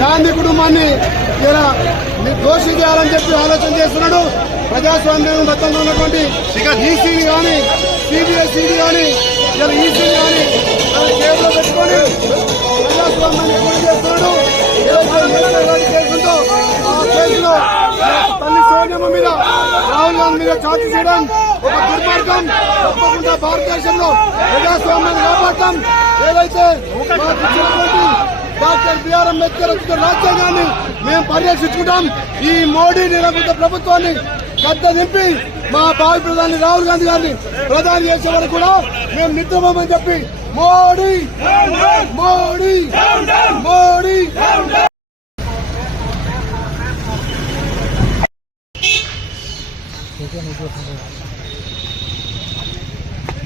గాంధీ కుటుంబాన్ని ఇలా దోషి చేయాలని చెప్పి ఆలోచన చేస్తున్నాడు. ప్రజాస్వామ్యం బద్దంగా ఉన్నటువంటి ఈసీని కానీ సిబిఎస్ఈని కానీ ఇలా ఈసీని కానీ జైల్లో పెట్టుకొని ప్రజాస్వామ్యాన్ని పూర్తి చేస్తున్నాడు. కేసులతో ఆ కేసులో తల్లి సోనియమ్మ మీద రాహుల్ గాంధీ మీద చాటు చేయడం ఒక దుర్మార్గం. తప్పకుండా భారతదేశంలో ప్రజాస్వామ్యాన్ని కాపాడతాం. ఏదైతే డాక్టర్ బిఆర్ అంబేద్కర్ రాజ్యాంగాన్ని మేము పరిరక్షించుకుంటాం. ఈ మోడీ నిరంకుశ ప్రభుత్వాన్ని గద్ద దింపి మా భావి ప్రధాని రాహుల్ గాంధీ గారిని ప్రధాని చేసే వరకు కూడా మేము నిద్రపోమని చెప్పి మోడీ మోడీ